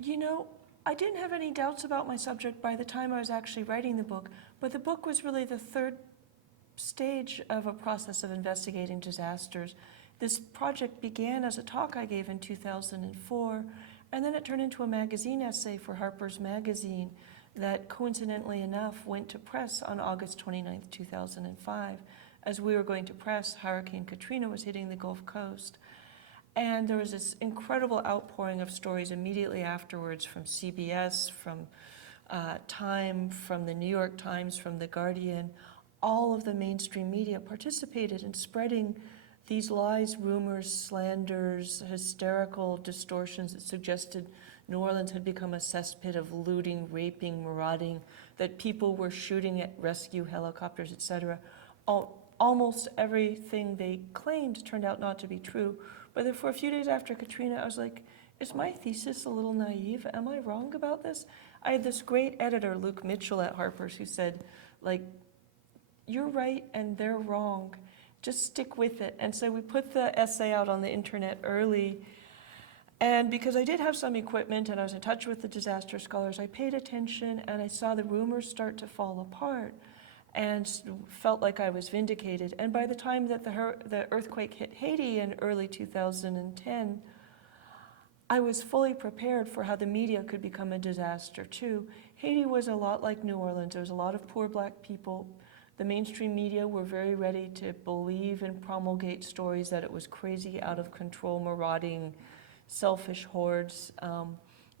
You know, I didn't have any doubts about my subject by the time I was actually writing the book, but the book was really the third stage of a process of investigating disasters. This project began as a talk I gave in 2004, and then it turned into a magazine essay for Harper's Magazine that coincidentally enough went to press on August 29th, 2005. As we were going to press, Hurricane Katrina was hitting the Gulf Coast. And there was this incredible outpouring of stories immediately afterwards from CBS, from Time, from the New York Times, from The Guardian. All of the mainstream media participated in spreading these lies, rumors, slanders, hysterical distortions that suggested New Orleans had become a cesspit of looting, raping, marauding, that people were shooting at rescue helicopters, etc. Almost everything they claimed turned out not to be true. But for a few days after Katrina, I was like, is my thesis a little naive? Am I wrong about this? I had this great editor, Luke Mitchell at Harper's, who said, like, you're right and they're wrong. Just stick with it. And so we put the essay out on the internet early. And because I did have some equipment and I was in touch with the disaster scholars, I paid attention and I saw the rumors start to fall apart and felt like I was vindicated. And by the time that the earthquake hit Haiti in early 2010, I was fully prepared for how the media could become a disaster too. Haiti was a lot like New Orleans. There was a lot of poor black people. The mainstream media were very ready to believe and promulgate stories that it was crazy, out of control, marauding, selfish hordes,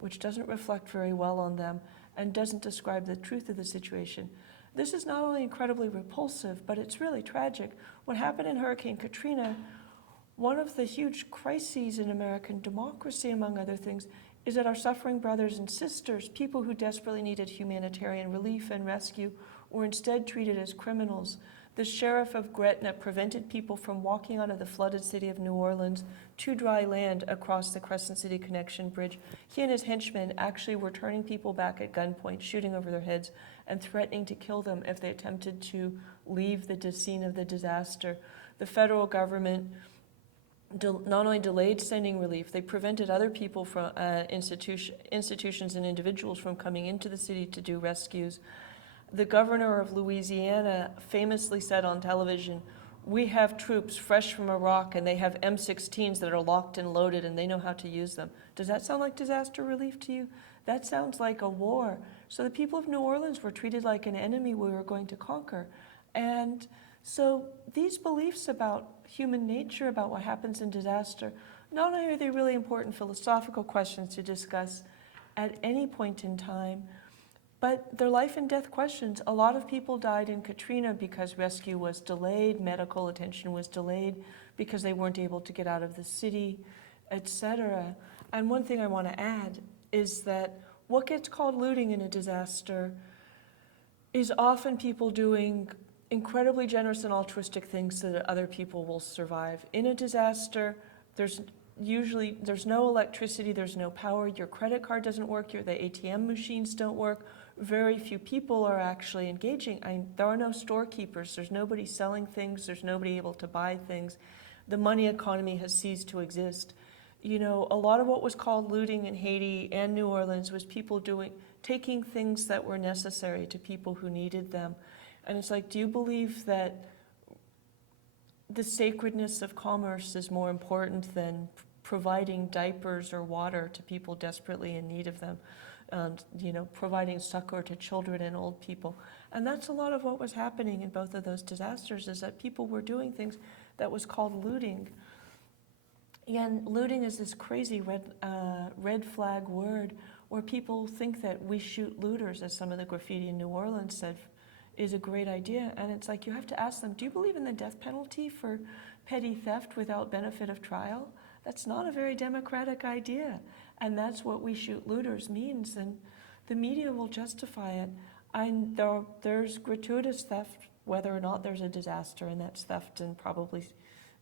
which doesn't reflect very well on them and doesn't describe the truth of the situation. This is not only incredibly repulsive, but it's really tragic. What happened in Hurricane Katrina, one of the huge crises in American democracy, among other things, is that our suffering brothers and sisters, people who desperately needed humanitarian relief and rescue, were instead treated as criminals. The sheriff of Gretna prevented people from walking out of the flooded city of New Orleans to dry land across the Crescent City Connection Bridge. He and his henchmen actually were turning people back at gunpoint, shooting over their heads, and threatening to kill them if they attempted to leave the scene of the disaster. The federal government not only delayed sending relief, they prevented other people from institutions and individuals from coming into the city to do rescues. The governor of Louisiana famously said on television, "We have troops fresh from Iraq and they have M16s that are locked and loaded and they know how to use them." Does that sound like disaster relief to you? That sounds like a war. So the people of New Orleans were treated like an enemy we were going to conquer. And so these beliefs about human nature, about what happens in disaster, not only are they really important philosophical questions to discuss at any point in time, but they're life and death questions. A lot of people died in Katrina because rescue was delayed, medical attention was delayed, because they weren't able to get out of the city, etc. And one thing I want to add is that what gets called looting in a disaster is often people doing incredibly generous and altruistic things so that other people will survive. In a disaster, there's no electricity, there's no power, your credit card doesn't work, the ATM machines don't work. Very few people are actually engaging. There are no storekeepers, there's nobody selling things, there's nobody able to buy things. The money economy has ceased to exist. You know, a lot of what was called looting in Haiti and New Orleans was people taking things that were necessary to people who needed them. And it's like, do you believe that the sacredness of commerce is more important than providing diapers or water to people desperately in need of them? Providing succor to children and old people. And that's a lot of what was happening in both of those disasters, is that people were doing things that was called looting. And looting is this crazy red flag word where people think that we shoot looters, as some of the graffiti in New Orleans said, is a great idea. And it's like, you have to ask them, do you believe in the death penalty for petty theft without benefit of trial? That's not a very democratic idea. And that's what we shoot looters means. And the media will justify it. There's gratuitous theft, whether or not there's a disaster, and that's theft, and probably,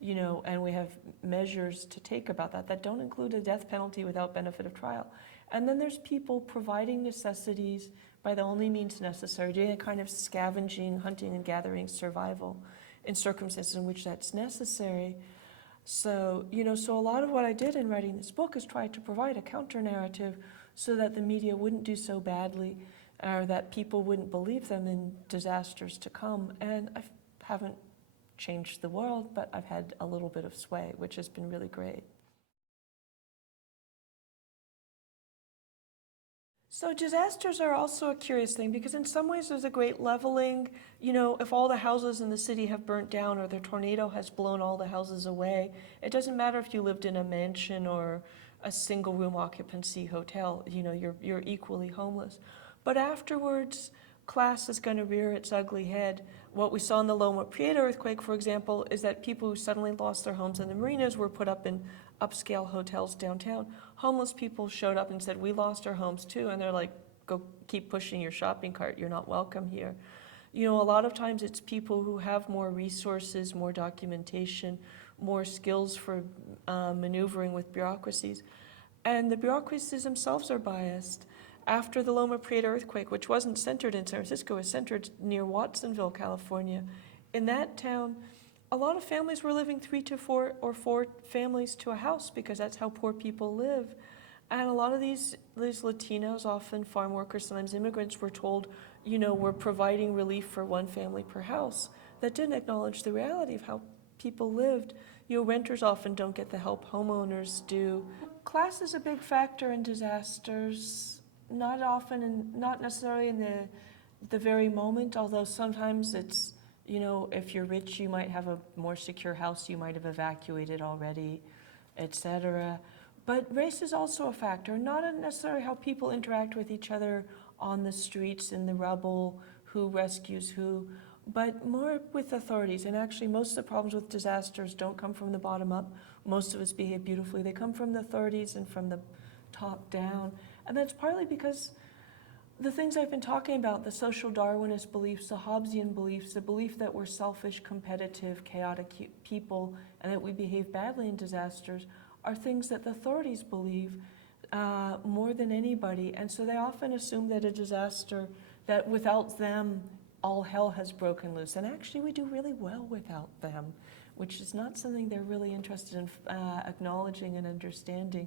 and we have measures to take about that don't include a death penalty without benefit of trial. And then there's people providing necessities by the only means necessary, doing a kind of scavenging, hunting and gathering survival in circumstances in which that's necessary. So, so a lot of what I did in writing this book is try to provide a counter-narrative so that the media wouldn't do so badly, or that people wouldn't believe them in disasters to come. And I haven't changed the world, but I've had a little bit of sway, which has been really great. So disasters are also a curious thing because in some ways there's a great leveling. If all the houses in the city have burnt down or the tornado has blown all the houses away, it doesn't matter if you lived in a mansion or a single room occupancy hotel, you're equally homeless. But afterwards, class is going to rear its ugly head. What we saw in the Loma Prieta earthquake, for example, is that people who suddenly lost their homes in the marinas were put up in upscale hotels downtown. Homeless people showed up and said, we lost our homes too. And they're like, go keep pushing your shopping cart. You're not welcome here. A lot of times it's people who have more resources, more documentation, more skills for maneuvering with bureaucracies. And the bureaucracies themselves are biased. After the Loma Prieta earthquake, which wasn't centered in San Francisco, it was centered near Watsonville, California. In that town, a lot of families were living 3 to 4 or 4 families to a house because that's how poor people live. And a lot of these Latinos, often farm workers, sometimes immigrants, were told, we're providing relief for 1 family per house. That didn't acknowledge the reality of how people lived. Renters often don't get the help homeowners do. Class is a big factor in disasters, not often, and not necessarily in the very moment, although sometimes it's, if you're rich, you might have a more secure house, you might have evacuated already, etc. But race is also a factor, not necessarily how people interact with each other on the streets, in the rubble, who rescues who, but more with authorities. And actually, most of the problems with disasters don't come from the bottom up. Most of us behave beautifully. They come from the authorities and from the top down. And that's partly because the things I've been talking about, the social Darwinist beliefs, the Hobbesian beliefs, the belief that we're selfish, competitive, chaotic people, and that we behave badly in disasters, are things that the authorities believe more than anybody. And so they often assume that a disaster, that without them, all hell has broken loose. And actually, we do really well without them, which is not something they're really interested in acknowledging and understanding.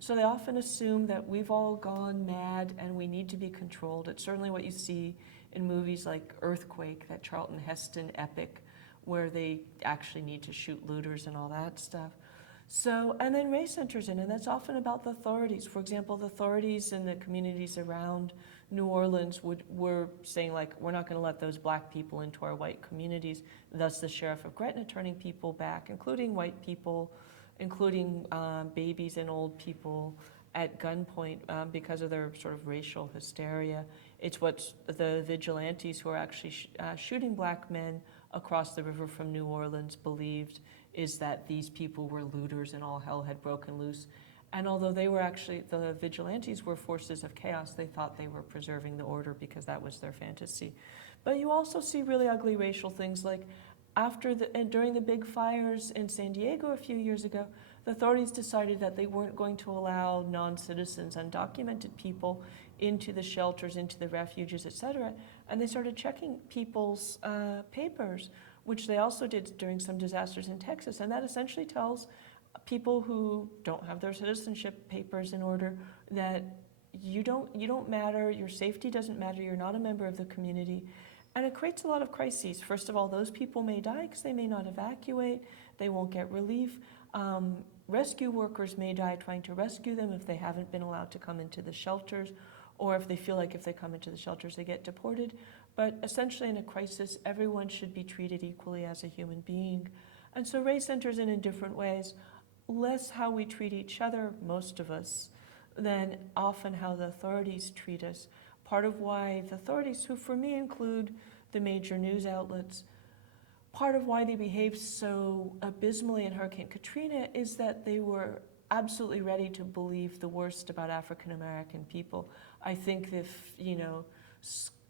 So they often assume that we've all gone mad and we need to be controlled. It's certainly what you see in movies like Earthquake, that Charlton Heston epic, where they actually need to shoot looters and all that stuff. So, and then race enters in, and that's often about the authorities. For example, the authorities in the communities around New Orleans were saying, like, we're not going to let those black people into our white communities. Thus, the sheriff of Gretna turning people back, including white people, including babies and old people, at gunpoint because of their sort of racial hysteria. It's what the vigilantes who are actually shooting black men across the river from New Orleans believed, is that these people were looters and all hell had broken loose. And although they were actually, the vigilantes were forces of chaos, they thought they were preserving the order because that was their fantasy. But you also see really ugly racial things, like during the big fires in San Diego a few years ago, the authorities decided that they weren't going to allow non-citizens, undocumented people, into the shelters, into the refuges, etc. And they started checking people's papers, which they also did during some disasters in Texas. And that essentially tells people who don't have their citizenship papers in order that you don't matter, your safety doesn't matter, you're not a member of the community. And it creates a lot of crises. First of all, those people may die because they may not evacuate, they won't get relief. Rescue workers may die trying to rescue them if they haven't been allowed to come into the shelters, or if they feel like if they come into the shelters they get deported. But essentially in a crisis, everyone should be treated equally as a human being. And so race enters in different ways, less how we treat each other, most of us, than often how the authorities treat us. Part of why the authorities, who for me include the major news outlets, part of why they behaved so abysmally in Hurricane Katrina is that they were absolutely ready to believe the worst about African American people. I think if,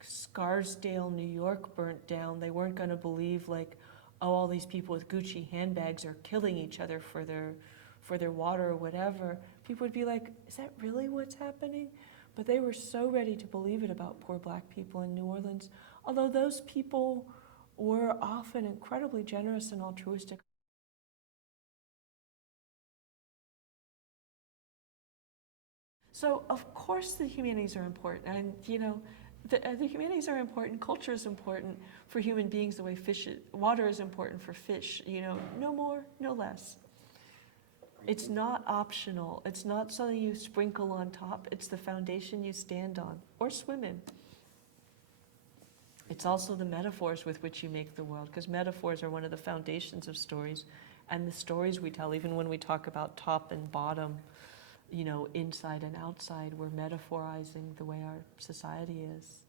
Scarsdale, New York burnt down, they weren't going to believe, like, oh, all these people with Gucci handbags are killing each other for their water or whatever. People would be like, is that really what's happening? But they were so ready to believe it about poor black people in New Orleans, although those people were often incredibly generous and altruistic. So of course the humanities are important, and the humanities are important. Culture is important for human beings the way water is important for fish. No more, no less. It's not optional. It's not something you sprinkle on top. It's the foundation you stand on or swim in. It's also the metaphors with which you make the world, because metaphors are one of the foundations of stories. And the stories we tell, even when we talk about top and bottom, inside and outside, we're metaphorizing the way our society is.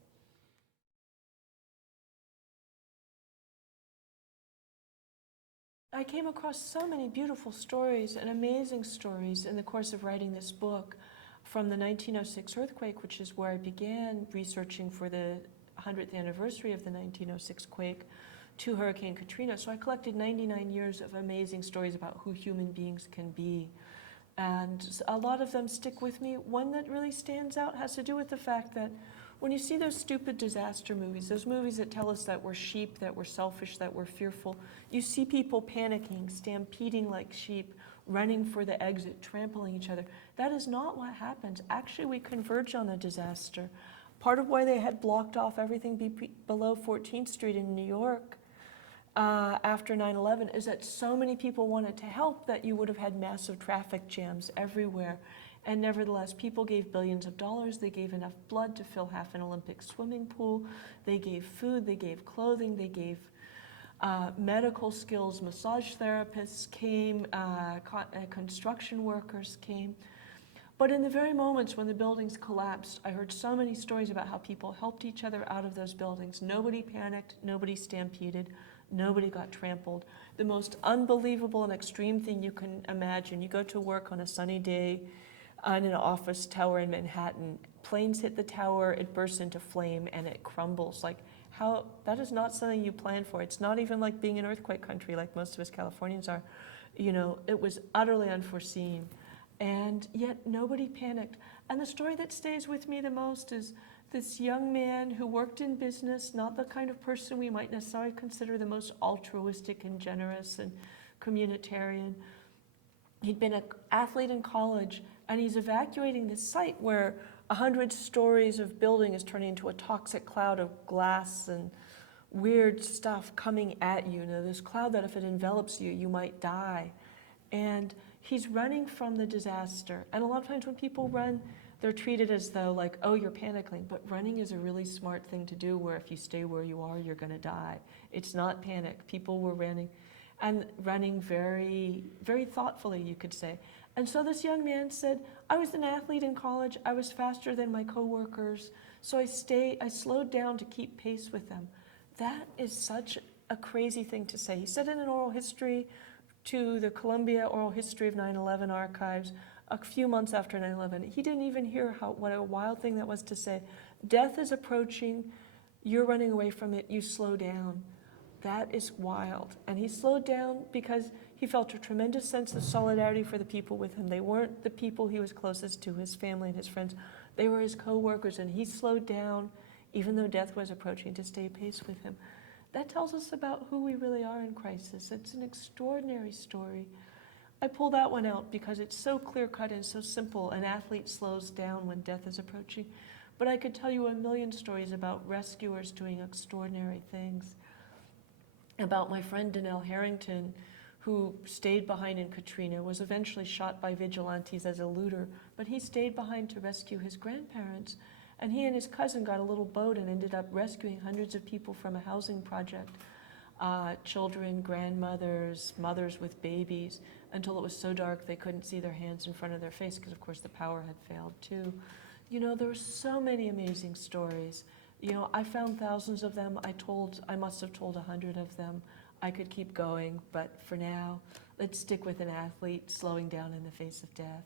I came across so many beautiful stories and amazing stories in the course of writing this book, from the 1906 earthquake, which is where I began researching for the 100th anniversary of the 1906 quake, to Hurricane Katrina. So I collected 99 years of amazing stories about who human beings can be. And a lot of them stick with me. One that really stands out has to do with the fact that when you see those stupid disaster movies, those movies that tell us that we're sheep, that we're selfish, that we're fearful, you see people panicking, stampeding like sheep, running for the exit, trampling each other. That is not what happens. Actually, we converge on a disaster. Part of why they had blocked off everything below 14th Street in New York after 9/11 is that so many people wanted to help that you would have had massive traffic jams everywhere. And nevertheless, people gave billions of dollars. They gave enough blood to fill half an Olympic swimming pool. They gave food, they gave clothing, they gave medical skills. Massage therapists came, construction workers came. But in the very moments when the buildings collapsed, I heard so many stories about how people helped each other out of those buildings. Nobody panicked, nobody stampeded, nobody got trampled. The most unbelievable and extreme thing you can imagine, you go to work on a sunny day in an office tower in Manhattan, planes hit the tower, it bursts into flame, and it crumbles. That is not something you plan for. It's not even like being in earthquake country like most of us Californians are. It was utterly unforeseen. And yet nobody panicked. And the story that stays with me the most is this young man who worked in business, not the kind of person we might necessarily consider the most altruistic and generous and communitarian. He'd been an athlete in college, and he's evacuating this site where 100 stories of building is turning into a toxic cloud of glass and weird stuff coming at you. This cloud that if it envelops you, you might die. And he's running from the disaster. And a lot of times when people run, they're treated as though oh, you're panicking. But running is a really smart thing to do, where if you stay where you are, you're gonna die. It's not panic. People were running, and running very, very thoughtfully, you could say. And so this young man said, I was an athlete in college. I was faster than my coworkers. So I slowed down to keep pace with them. That is such a crazy thing to say. He said in an oral history to the Columbia Oral History of 9/11 archives a few months after 9/11. He didn't even hear what a wild thing that was to say. Death is approaching, you're running away from it, you slow down. That is wild. And he slowed down because he felt a tremendous sense of solidarity for the people with him. They weren't the people he was closest to, his family and his friends. They were his co-workers, and he slowed down, even though death was approaching, to stay pace with him. That tells us about who we really are in crisis. It's an extraordinary story. I pull that one out because it's so clear-cut and so simple. An athlete slows down when death is approaching. But I could tell you a million stories about rescuers doing extraordinary things. About my friend Danelle Harrington, who stayed behind in Katrina, was eventually shot by vigilantes as a looter, but he stayed behind to rescue his grandparents. And he and his cousin got a little boat and ended up rescuing hundreds of people from a housing project. Children, grandmothers, mothers with babies, until it was so dark they couldn't see their hands in front of their face because, of course, the power had failed too. There were so many amazing stories. I found thousands of them. I must have told 100 of them. I could keep going, but for now, let's stick with an athlete slowing down in the face of death.